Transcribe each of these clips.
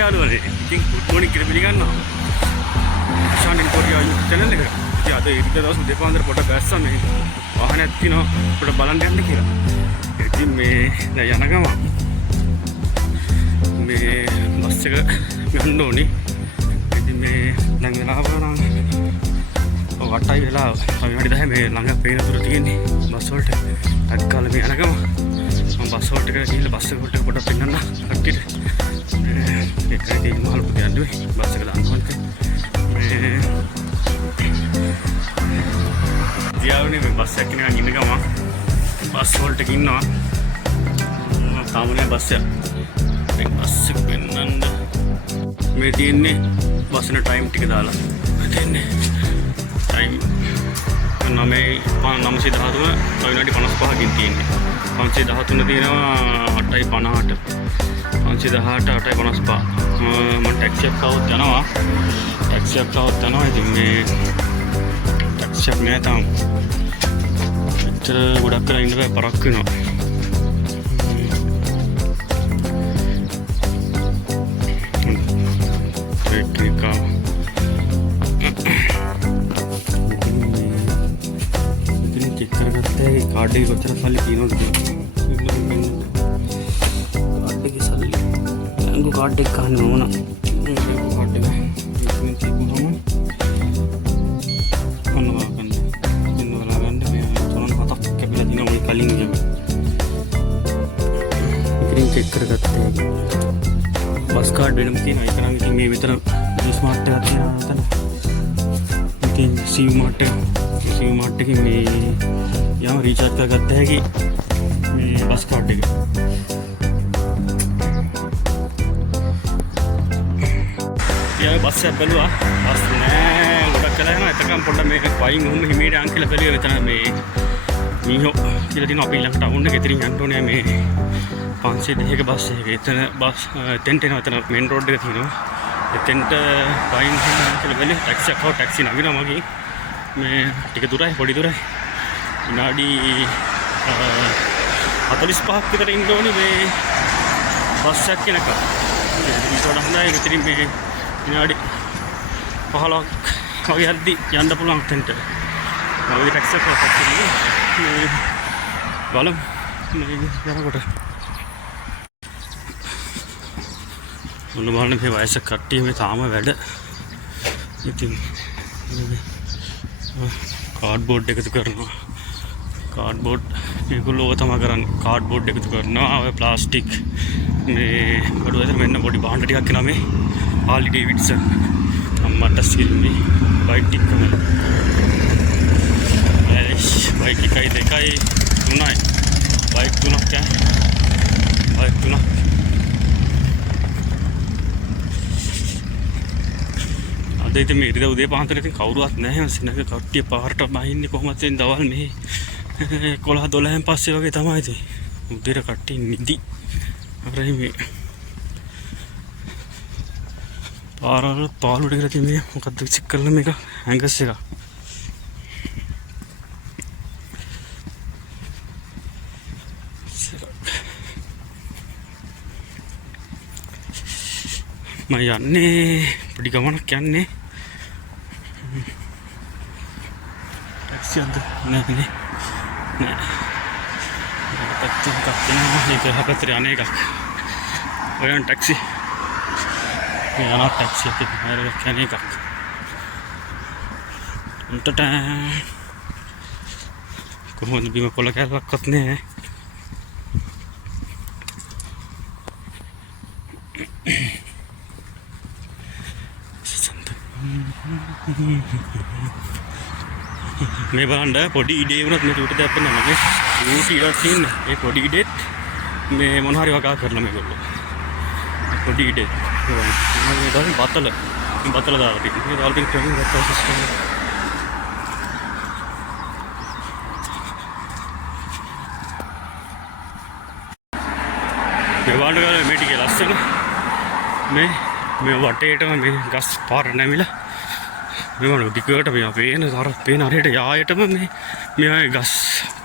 යාළුවනේ. ඉතින් good morning කියලා පිළිගන්නවා. ශානින් කොරියා YouTube channel එකට. ඉතින් අද ඉරිද දවස් දෙපාන්දර පොඩ බැස්සා මේ වාහනයක් තියෙනවා පොඩ බලන්න යන්න කියලා. ඉතින් මේ දැන් යන ගම මේ බස් එක ගන්න ඕනේ. ඉතින් මේ දැන් වෙලාව නම් වටයි වෙලාව. විනාඩි 10 මේ ළඟ පේන තුර තියෙන්නේ බස් වලට. අක්කල මේ යන ගම මම බස් වලට ගිහිල්ලා බස් එකට පොඩ පෙන්නන්න කට්ටියට. ඒකයි මහල් පුදියන්නේ බස් එක දාන්න ඕනේ. මේ දියාවනේ මේ බස් එක නිකන් ඉන්න ගම බස් වලට ඉන්නවා. තාමනේ බස් එක. මේ බස් එක පෙන්නන්න මේ තියෙන්නේ බස් එක ටයිම් ටික දාලා. තියෙන්නේ ටයිම් 9:13 විනාඩි 55කින් තියෙන්නේ. 513 තියෙනවා 8:58. 518 8:55. මම ටැක්සි එකක් આવුත් යනවා. ඉතින් මේ ටැක්සි එක නෑ තාම. මෙච්චර ගොඩක් කරලා ඉන්න බෑ පරක් වෙනවා. कार्ड की कोचर साली तीनों कार्ड की साली इनको कार्ड एक कहानी हो ना कार्ड का इसमें चीज बताऊं कौन वाला इन वाला गंदे में चलन हाथ के बिना दिन में कालिंग है ग्रीन चेक कर करते हैं बस कार्ड भी नमकीन है इतना कि मैं इतना स्मार्ट आते हैं आता ना लेकिन सी मार्ट की मैं यहाँ रिचार्ज कर करते हैं कि बस कार्ड के यहाँ बस से पहलुआ बस मैं उड़ा कला है ना इतना पड़ा मैं पाइंग हूँ मैं हिमेड आंखें लपेट लिया इतना मैं मीहो किला दिन आप इलाका टाउन के तेरी घंटों ने मैं 5 से 10 के बस है इतना बस टेंट है ना इतना मेन रोड के थी ना टेंट पाइंग आंखें लपेट लिया टैक्सी खाओ टैक्सी ना भी ना मांगी मैं टिकट दूर है बड़ी दूर है विनाडी 45 විතර ඉන්න ඕනේ මේ බස් එකක් කෙනක. ඊට වඩා හොඳයි ඉතින් මේ විනාඩි 15ක් වගේ හද්දි යන්න පුළුවන් තැනට. මම ටැක්සි එකක් ගත්තා. මේ බලමු මේ යනකොට. මොන බලන්න මේ වයසක කට්ටිය මේ තාම වැඩ. ඉතින් කාඩ්බෝඩ් එකතු කරනවා. कार्डबोर्ड ඒගොල්ලෝ තමයි කරන්නේ කාඩ්බෝඩ් එකතු කරනවා ඔය ප්ලාස්ටික් මේ බඩුව ඇතර මෙන්න පොඩි භාණ්ඩ ටිකක් එනවා මේ හාලි ඩේවිඩ්සන් අම්මට සිල්මි බයික් එකම බයික් එකයි දෙකයි තුනයි බයික් තුනක් බයික් තුනක් අද ඉතින් මේ ඉරිදා උදේ පාන්දර ඉතින් කවුරුවත් නැහැ මසිනක කට්ටිය පාරට බහින්නේ කොහොමද ඉතින් දවල් මෙහි 11-12න් පස්සේ වගේ තමයි ඉතින් උදේට කට්ටිය නිදි අපරයි මේ පාරවල පාළුවට කියලා තියෙන මේ මොකද්ද විසික් කරලා මේක හැංගස් එක මම යන්නේ පොඩි ගමනක් යන්නේ ටැක්සි අද නෑ පැත්තෙන් කප්පෙනවා මේක හැපතර යන්නේ එකක් ඔයන් ටැක්සි මේ යන ටැක්සි එකේ හැරෙක යන්නේ එකක් උන්ට කොහොමද බිම කොල කැලක්වත් නෑ මේ බලන්න පොඩි ඉඩේ වුණත් මේ ඌට දැප්පෙන්න මගේ ඌට ඉඩක් තියෙන ඒ පොඩි ඉඩෙත් මේ මොන හරි වගා කරලා මේගොල්ලෝ පොඩි ඉඩේ මේ තමයි බතල දාලා තියෙන්නේ මේ දාලා තියෙන ක්‍රමින් ගත්තා සිස්ටම් මේ වලට ගාලා මේ ටිකේ ලස්සන මේ වටේටම මේ ගස් පාර නැමිලා මේ වල දිගට මේ පේන හරියට යායටම මේ ගස්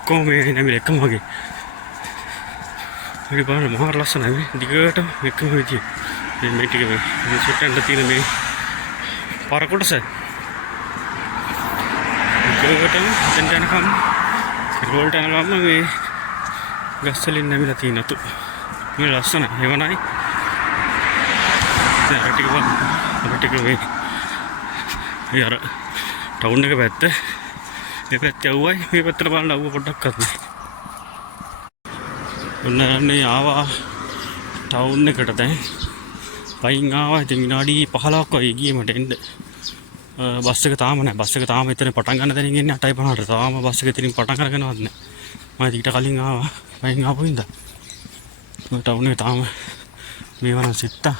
කොහොම මේ නැමිලා එකම වගේ මේ බලන්න මහා ලස්සනයි මේ දිගට එකම විදිය මේ ටික මේ සුට්ටන්ට තියෙන මේ පාර කොටස ඒකට දැන් යනකම් රෝල්ට යනකම් මේ ගස් වලින් නැමිලා තියෙන අතු මේ ලස්සන හේවණයි දැන් ටික මේ අර ටවුන් එක පැත්ත මේ පැත්තේ අවුවයි මේ පැත්තට බලන්න අවුව පොඩ්ඩක් අත් ඔන්න යන්නේ ආවා ටවුන් එකට දැන් පයින් ආවා ඉතින් විනාඩි 15ක් වගේ ගියේ මට එන්න බස් එක තාම නැහැ බස් එක තාම එතන පටන් ගන්න තැනින් එන්නේ 8:50ට තාම බස් එක එතනින් පටන් අරගෙනවත් නැහැ මම ඊට කලින් ආවා පයින් ආපු ඉඳලා ටවුන් එක තාම මේ වරන් සිත්තා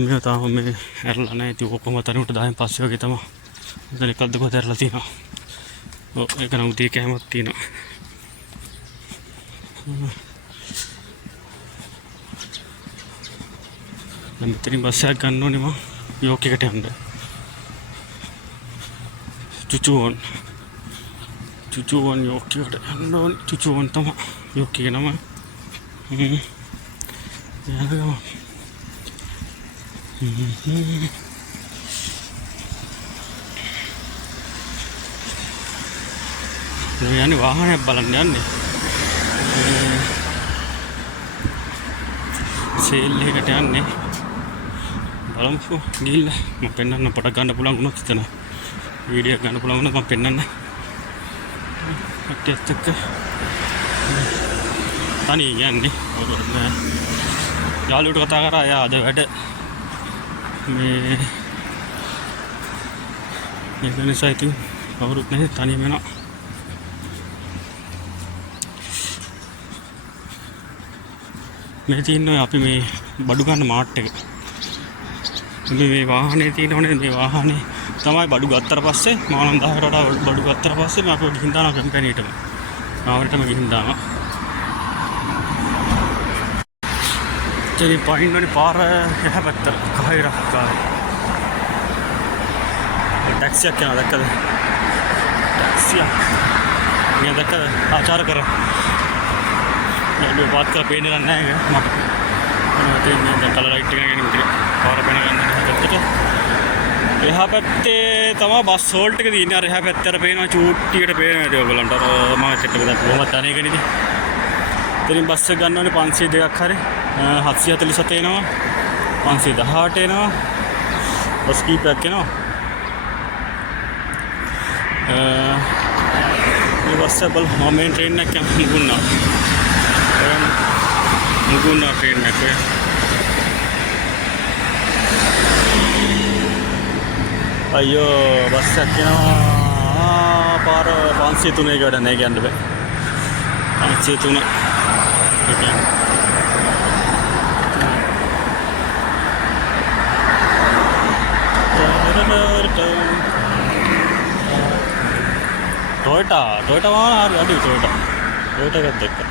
මේ තාම මේ ඇරලා නැහැ ඉතින් ඔක්කොම තනියට 10න් පස්සේ වගේ තමයි එතන එකක් දෙකක් ඇරලා තියෙනවා ඔව් ඒක නම් උදේ කෑමක් තියෙනවා දැන් මෙතනින් බස් එකක් ගන්න ඕනේ මම යෝක් එකට යන්න චුචුවන් යෝක් එකට යන්න ඕනේ චුචුවන් තමයි යෝක් එකේ නම යන්නේ වාහනයක් බලන්න යන්නේ සේල් එකකට යන්නේ බලමුකෝ ගිහිල්ලා මම පෙන්නන්න පොඩක් ගන්න පුළුවන් වුණොත් එතන වීඩියෝ ගන්න පුළුවන් වුණොත් මම පෙන්නන්න කට්ටියත් එක්ක තනි යන්නේ යාළුවට කතා කරා එයා අද වැඩ මේ ඒක නිසා ඉතින් කවුරුත් නැහැ තනියම යනවා මේ තියෙන්නේ අපි මේ බඩු ගන්න මාට් එක මේ වාහනේ තියෙනවනේ මේ වාහනේ තමයි බඩු ගත්තට පස්සේ මානම් 10කට වඩා බඩු ගත්තට පස්සේ මම අපිට ගිහින් දානවා කම්පැනිටම ආවරටම ගිහින් දානවා ඉතින් පයින්නනේ පාර එහා පැත්තට කහිරක් කාරේ ටැක්සියක් යනවා දැක්කද ටැක්සියක් මේ දැක්කද ආචාර කර යාළුවෝ පාත් කරලා පේන්නේ නැහැ මම තියෙන්නේ දැන් කලර් ලයිට් එක ගෙනින් ඉතින් පාර පේන ගන්න පැත්තට එහා පැත්තේ තමයි බස් හෝල්ට් එක තියෙන්නේ අර එහා පැත්තට පේනවා චූට්ටියට පේනවා ඒක ඔයගලන්ට අර මම හිතට දැන් කොහොමද තනියගෙන ඉතින් ඉතින් බස් එක ගන්න ඕනේ 502ක් හරි 747 එනවා 518 එනවා බස් කීපයක් එනවා මේ බස් එක බල මේ ට්‍රේන් එක මුගුන්නා ට්‍රේන් එක අයියෝ බස් එකක් එනවා පාර 503 එකට නෑ කියන්න බෑ 503 Toyota වාහන හරි අඩුයි Toyota එකක් දැක්කා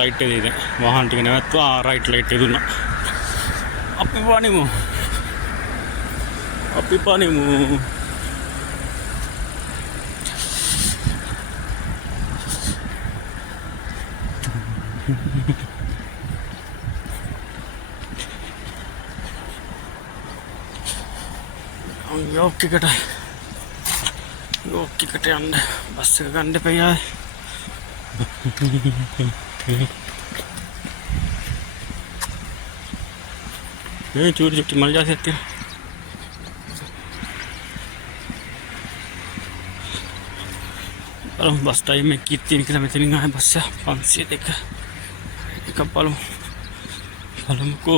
ලයිට් එක දෙන්න වාහන ටික නැවතුවා රයිට් ලයිට් එක දුන්නා අපි පනිමු යෝක් එකට යන්න බස් එක ගන්න එපා ये चूड़ी चुट्टी मिल जा सकती है बस टाइम में कितनी किलोमीटर नहीं है बस से 500 देखा एक पलम को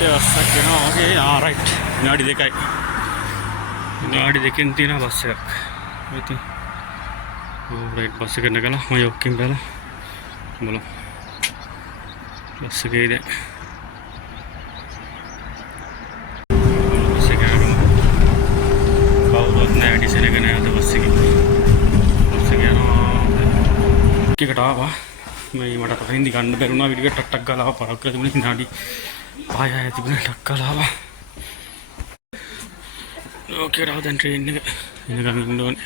ओके राइट गाड़ी देखाई गाड़ी देखें तीन बस राइट बस के नगला मैं ओके पहला बोलो बस के ಇದೆ बस के कौर ने एडिशन के ना तो बस के ලොක් එකට ආවා. මේ මට පහින්දි ගන්න බැරුණා විදිහට ටක් ගාලා ආවා. පරක් කරලා තිබුණේ විනාඩි 5 තිබුණා ටක් ගාලා ආවා. ඕකේ රාව දැන් ට්‍රේන් එක එනකන් ඉන්න ඕනේ.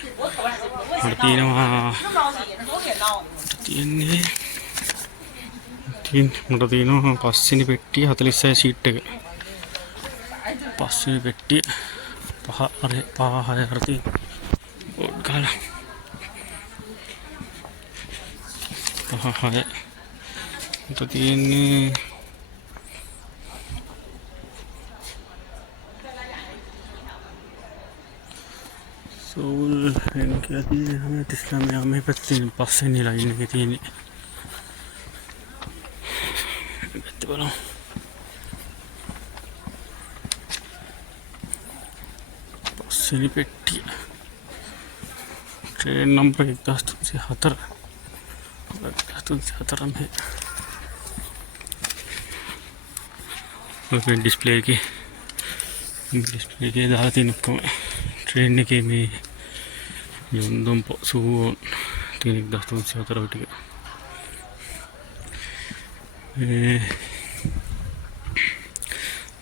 මට තියෙනවා පස්වෙනි පෙට්ටිය 46 සීට් එක. පස්වෙනි පෙට්ටිය පහ හර තියෙන බෝඩ් ගාලා 5 6 මට තියෙන්නේ සෝල් එන්කදී හැම තිස්ලාම මේ පැත්තෙන් පස්වෙනි ලයින් එකේ තියෙන්නේ. පැත්ත බලමු. පස්වෙනි පෙට්ටිය. ट्रेन नंबर 1304 में डिस्प्ले के दादा तीन ट्रेन के में योंदम सुवोन 1304 ఒకటిగా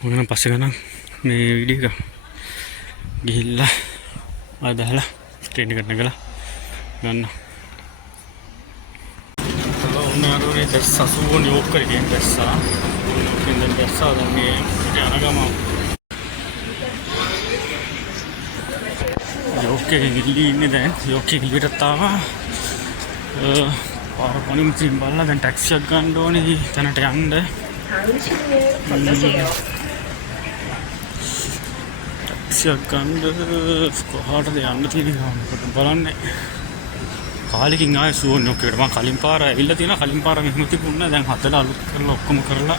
මොන පස්සේ ගන්න මේ වීඩියෝ එක ගිහිල්ලා ආය බහලා ट्रेन එකට නැගලා ගන්න. උනාරෝනේ දැස්සා සුවෝන් යෝක් කරගෙන දැස්සා. ඉතින් දැස්සා දැන් මේ යන ගම යෝක් එකේ ගිහින් ඉන්නේ දැන්. යෝක් එකේ ගිහිටත් ආවා. පාර පණින් ඉතින් බලලා දැන් ටැක්සියක් ගන්න ඕනේ තැනට යන්න. ටැක්සියක් ගන්න කොහාටද යන්න තියෙන්නේ බලන්නේ. කාලෙකින් ආයේ සුවෝන් යෝක් එකට මම කලින් පාර ඇවිල්ලා තියෙනවා. කලින් පාර මෙහෙම තිබුණා. දැන් හදලා අලුත් කරලා ඔක්කොම කරලා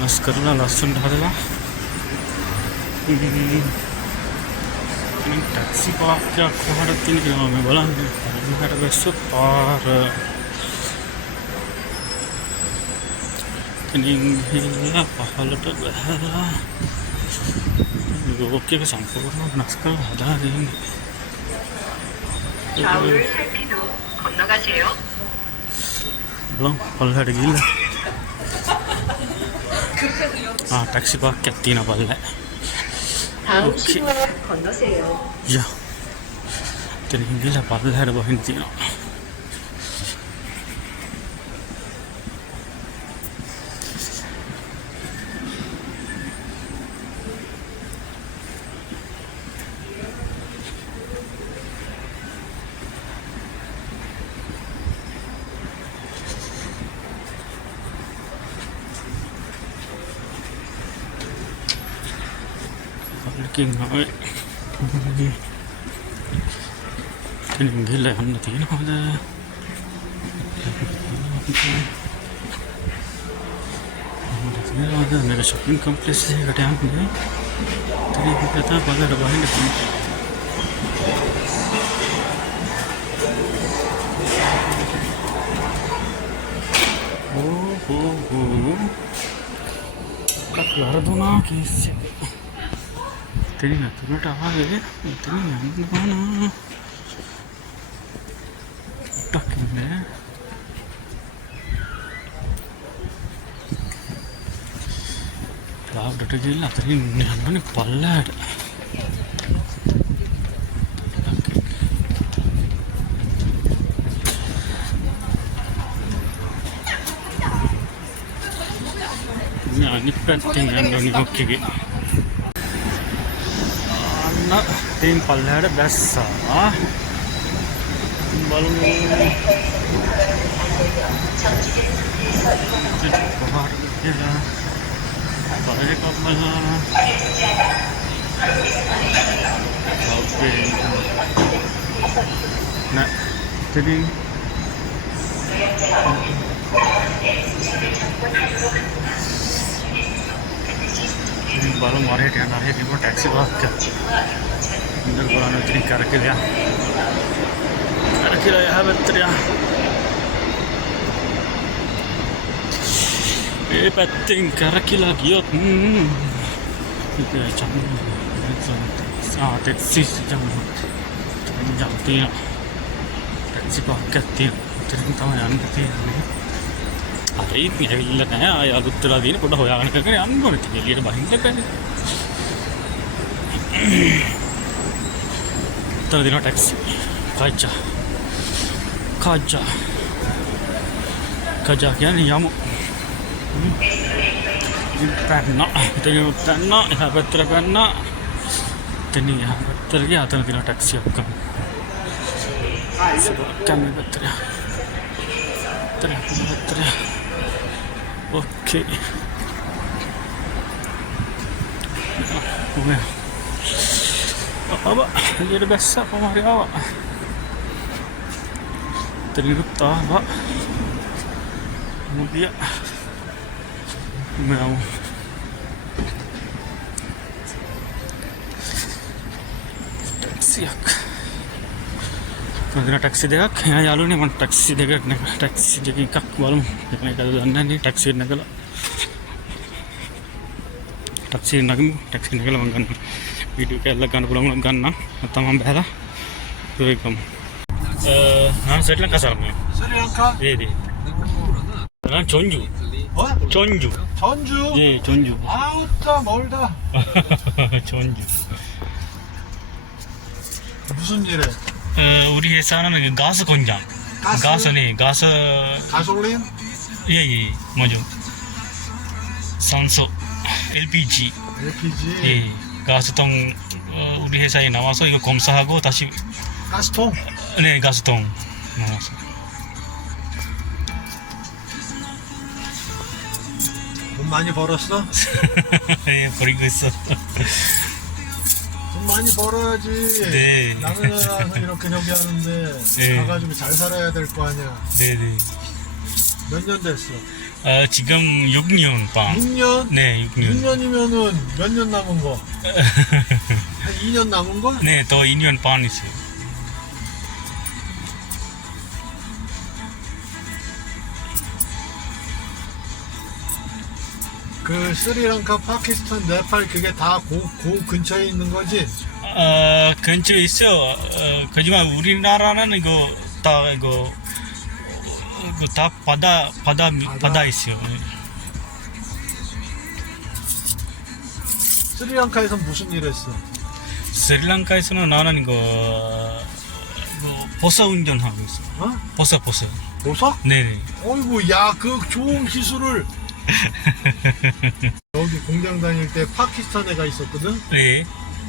වෙනස් කරලා ලස්සනට හදලා ටැක්සි පාර්කයක් කොහාටද තියෙන්නේ කියලා මම බලන්නේ. මෙහාට බැස්සොත් පාර තනින් ගිහලා පහළට බහලා යෝක් එක සම්පූර්ණ වෙනස් කරලා හදලා දෙන්නේ. 좌우를 살피고 건너가세요. belum kalau ada gila taksi paket tina balik 다음 신호를 건너세요. ya jadi gila balik ada bahin tina looking away ini gila yang nanti ini ada mega shopping complex sih kadang ini tadi kita tahu pada ada bahan di sini keluar tuh nak kisah tadi nggak tuh apa ya tadi nggak mana tak ini lah udah terjadi tadi mana palat ini penting yang doni oke gitu. Anak tim palar biasa, balon bahar ya, balik kapal, oke, nah jadi बालों मारे ध्यान रहे कि वो taxi बात कर अंदर बुलाने उतनी करके लिया है बत्रिया ये पैटिंग करके लगी हो इधर टैक्सी जाती है टैक्सी बात करती है එතනින් තමයි යන්න තියෙන්නේ. හරි ඉතින් ඇවිල්ලා නැහැ. ආය අලුත් වෙලා තියෙන පොඩ හොයාගෙන කරගෙන යන්න ඕනේ. ඉතින් එළියට බහින්න බැහැ. තව දිනවා ටැක්සි. කජා කියන්නේ යමු. පැන්න. එතන පැන්න. එහා පැත්තට පැන්න. එතන එහා පැත්තට ගියා. අතන දිනවා ටැක්සියක් ගන්න. කැමි පැත්තට. Oke. Apa? Jadi biasa pemari awak. Terlibat Pak. Kemudian mau taksiak. Kemudian taksi දෙකක් එයා යාළුවනේ මම ටැක්සි දෙකක් එකක් බලමු එකන එකද දන්නේ නැහැ ටැක්සි එක නැගලා ටැක්සි නැගමු ටැක්සි නැගලා මම ගන්න වීඩියෝ එකක් ගන්න පුළුවන් නම් ගන්න නැත්නම් මම බහලා ඒකම ನಾನು ಶ್ರೀಲಂಕಾ ಸರ್ मैं श्रीलंका 예 난 전주 어? 전주 전주? 예 전주 아우따 멀다. 전주 무슨 일해? 우리 회사는 가스 공장 가스? 가스네 가스 가솔린? 예예 맞아 산소 LPG LPG? 예 가스통 우리 회사에 나와서 이거 검사하고 다시 가스통? 네 가스통 나와서 돈 많이 벌었어? 예 버리고 있어 돈 많이 벌어야지. 네. 남의 나라에서 이렇게 저기 하는데 네. 가가지고 잘 살아야 될 거 아니야. 네네 몇 년 됐어? 지금 6년 반 6년? 네 6년 6년이면은 몇 년 남은 거? 한 2년 남은 거? 네 더 2년 반 있어요 그 스리랑카, 파키스탄, 네팔 그게 다 그 근처에 있는 거지? 근처에 있어 하지만 우리나라는 이거 다 이거 다 바다 있어요 스리랑카에서 무슨 일 했어? 스리랑카에서는 나는 이거 버스 운전하고 있어 어? 버스 보석? 네네 어이구 야 그 좋은 기술을 여기 공장 다닐 때 파키스탄 애가 있었거든? 네.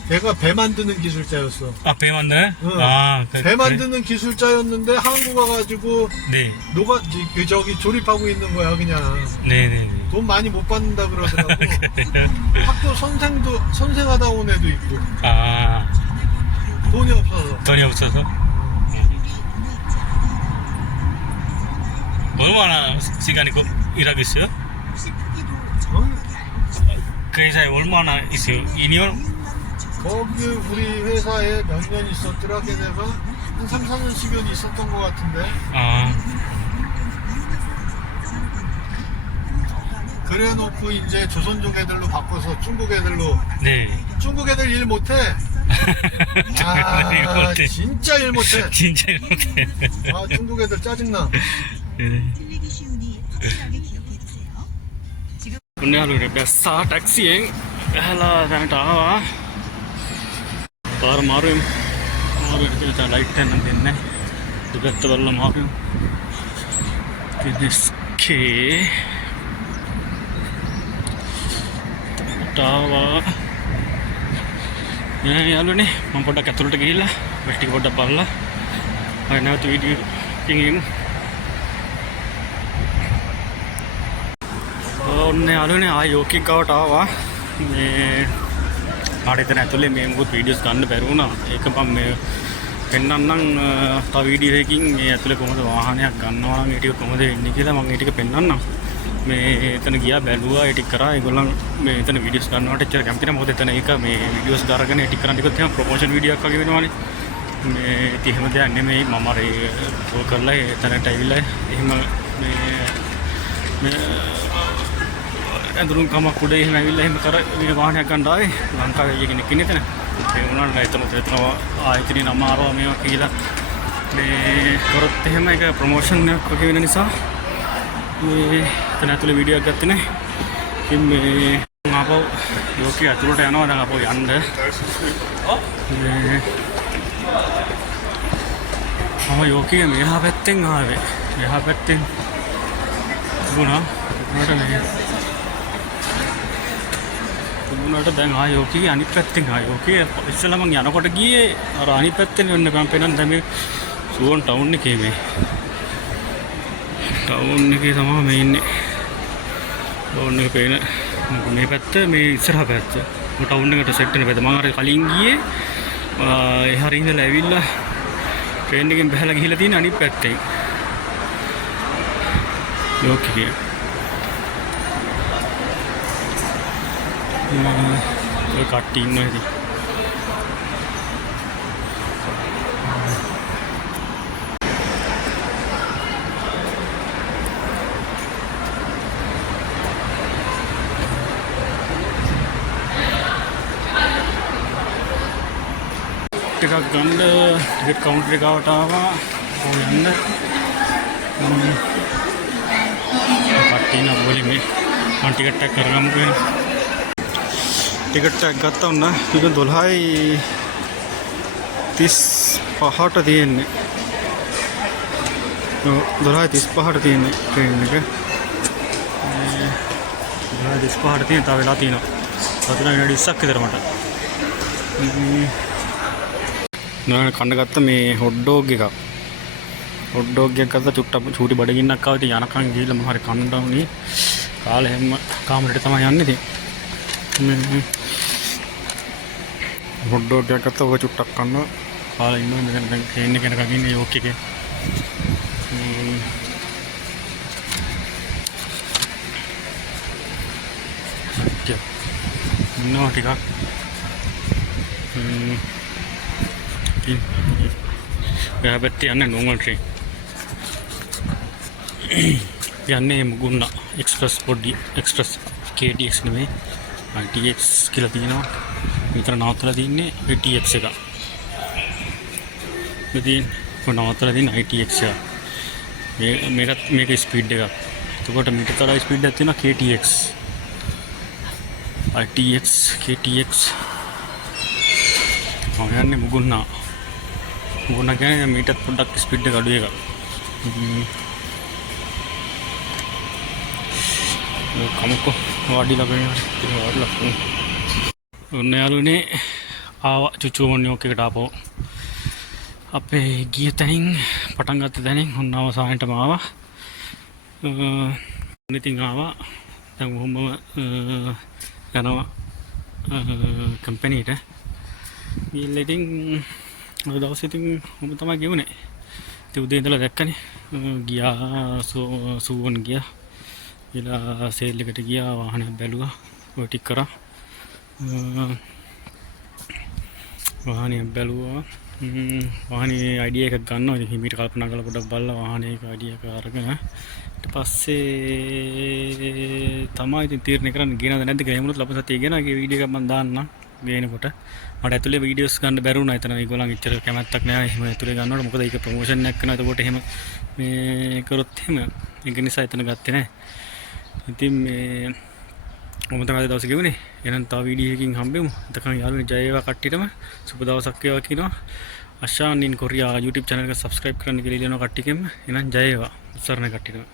걔가 배 만드는 기술자였어. 배 만드네? 응. 배 만드는 기술자였는데 한국 와가지고 네. 저기 조립하고 있는 거야 그냥. 네네. 돈 많이 못 받는다 그러더라고. 학교 선생하다 온 애도 있고. 돈이 없어서. 돈이 없어서? 얼마나 시간이 일하고 있어요? 어? 그 회사에 얼마나 있어요? 2년? 거기 우리 회사에 몇 년 있었더라 걔네가 한 3, 4년씩은 있었던 것 같은데. 그래 놓고 이제 조선족 애들로 바꿔서 중국 애들로. 네. 중국 애들 일 못해. 못해. 진짜 일 못해. 진짜 일 못해. 중국 애들 짜증나. 오늘 하루 biasa taksiයෙන් ගහලා දැනට ආවා. පාර මාරුවෙන් කියලා ලයිට් එක නම් දෙන්නේ නැහැ. දෙපැත්ත බලලා මාරුවෙන්. කිස්කේ තාවා යාළුවනේ මම පොඩ්ඩක් ඇතුළට ගිහිල්ලා බස් ටික පොඩ්ඩක් බලලා ආයෙ නැවත වීඩියෝ එකකින් එමු. ඔන්න යාළුවනේ ආයෙ යෝකික් ගාවට ආවා. මේ මාට එතන ඇතුලේ මේ මොකද වීඩියෝස් ගන්න බැරි වුණා. ඒක මම මේ පෙන්නන්නම් තව වීඩියෝ එකකින් මේ ඇතුලේ කොහොමද වාහනයක් ගන්නවා නම් ඒ ටික කොහොමද වෙන්නේ කියලා මම ඒ ටික පෙන්නන්නම්. මේ එතන ගියා බැලුවා ඒ ටික කරා. ඒගොල්ලන් මේ එතන වීඩියෝස් ගන්නවට එච්චර කැමති නැහැ. මොකද එතන ඒක මේ වීඩියෝස් ගාරගෙන ඒ ටික කරන් ටිකත් එහෙම ප්‍රොමෝෂන් වීඩියෝ එකක් වගේ වෙනවනේ. මේ ඉතින් එහෙම දෙයක් නෙමෙයි. මම අර කෝල් කරලා එතනට ඇවිල්ලා එහෙම මේ ඇඳුම් කමක් උඩ එහෙම ඇවිල්ලා එහෙම කර වාහනයක් ගන්න ආවේ ලංකාවේ යෙ කෙනෙක් ඉන්නේ එතන. ඒ වුණාට එතන ආයතන නම ආවා මේවා කියලා මේ කරොත් එහෙම ඒක ප්‍රොමෝෂන් එකක් වගේ වෙන නිසා මේ එතන ඇතුලේ වීඩියෝ එකක් ගත්තේ නැහැ. ඉතින් මේ ආපහු යෝකී ඇතුලට යනවා දැන් ආපහු යන්න. මේ මම යෝකී මෙහා පැත්තෙන් ආවේ. මෙහා පැත්තෙන් දුණා. උනාට දැන් ආ යෝකී අනිත් පැත්තෙන් ආ යෝකී ඉස්සෙල්ලා මං යනකොට ගියේ අර අනිත් පැත්තෙන් වෙන්න මම පේනන් දැන් මේ සුවන් ටවුන් එකේ මේ ටවුන් එකේ තමයි මේ ඉන්නේ. ටවුන් එක පේන මේ පැත්ත මේ ඉස්සරහ පැත්ත ටවුන් එකට සෙට් වෙන පැත්ත මම අර කලින් ගියේ ඒ හරිය ඉඳලා ඇවිල්ලා ට්‍රේන් එකෙන් බහලා ගිහිල්ලා තියෙන අනිත් පැත්තෙන් යෝකී ඔය කට්ටිය ඉන්නවා ඉතින්. ටිකක් ගන්න ටිකට් කවුන්ටර් එකට ආවා. ඔය යන්න. කට්ටිය නෝලි මේ මම ටිකට් එක කරගමු කියලා. ටිකට් එක ගත්තා වුණා. ඒක 12:35ට තියෙන්නේ. 12:35ට තියෙන්නේ ට්‍රේන් එක. 12:35ට තියෙන තව වෙලා තියෙනවා. සතුටුන විනාඩි 20ක් විතර මට. නෑ කන්න ගත්ත මේ හොට් ඩොග් එකක්. හොට් ඩොග් එකක් ගත්තා චුට්ටක් චූටි බඩගින්නක් ආවා. ඉතින් යනකම් ගිහලා මම හරි කන්න උනේ. කාලේ හැම කාමරේට තමයි යන්නේ ඉතින්. හොට් ඩොග් එකක් ගත්තා. ඔක චුට්ටක් කන්න. කාලේ ඉන්නවා මෙතන දැන් ට්‍රේන් එක යනකම් ඉන්නේ යෝකී එකේ. ඉන්නවා ටිකක්. මෙහා පැත්තේ යන්නේ නෝමල් ට්‍රේන්. යන්නේ මුගුන්න එක්ස්ප්‍රස් පොඩි එක්ස්ප්‍රස් KTX නෙමෙයි ITX කියලා තියෙනවා. විතර නවත්තලා තින්නේ TX එක. ඉතින් නවත්තලා තින්නේ ITX එක. මේක ස්පීඩ් එකක්. එතකොට මීටර තරයි ස්පීඩ් එකක් තියෙනවා KTX. ITX KTX. යන්නේ මුගුන්න. මුගුන්න කියන්නේ මීටර පොඩ්ඩක් ස්පීඩ් එක අඩු එකක්. කමකෝ වාඩිලා වෙනවා. ඔන්න යාළුවනේ ආවා චුචුමන් යෝක් එකට ආපහු. අපේ ගිය තැනින් පටන් ගත්ත තැනින් ඔන්න අවසානයටම ආවා. ඉතින් ආවා දැන් කොහොම යනවා කම්පැනිට. ගිහලා ඉතින් ඔය දවස් ඉතින් ඔබ තමයි ගෙවුනේ. ඉතින් උදේ ඉඳලා දැක්කනේ. ගියා සුවන් ගියා. ඊළඟ සේල් එකට ගියා වාහනයක් බැලුවා. ඔය ටික කරා. වාහනයක් බැලුවා. වාහනේ අයිඩියා එකක් ගන්නවා. ඉතින් හිමීට කල්පනා කරලා පොඩ්ඩක් බලලා වාහනේ එක අයිඩියා එක අරගෙන ඊට පස්සේ තමයි ඉතින් තීරණය කරන්න ගේනවද නැද්ද කියලා. එහෙමනොත් ලබන සතියේ ගේනවා. ඒ වීඩියෝ එකක් මම දාන්නම් ගේනකොට. මට ඇතුලේ වීඩියෝස් ගන්න බැරුණා. එතන ඒගොල්ලන් ඉච්චර කැමැත්තක් නැහැ. එහෙම ඇතුලේ ගන්නවට මොකද ඒක ප්‍රොමෝෂන් එකක් කරනවා. එතකොට එහෙම මේ කරොත් එහෙම ඒක නිසා එතන ගත්තේ නැහැ. ඉතින් මේ ඔබ තමයි දවසේ ගෙවුනේ. එහෙනම් තව වීඩියෝ එකකින් හම්බෙමු. එතකන් යාළුවනේ ජය වේවා කට්ටියටම. සුබ දවසක් වේවා කියනවා. අශාන් ඉන් කොරියා YouTube channel එක subscribe කරන්න කියලා ඉල්ලනවා කට්ටියකෙම. එහෙනම් ජය වේවා. උත්සාහන කට්ටියටම.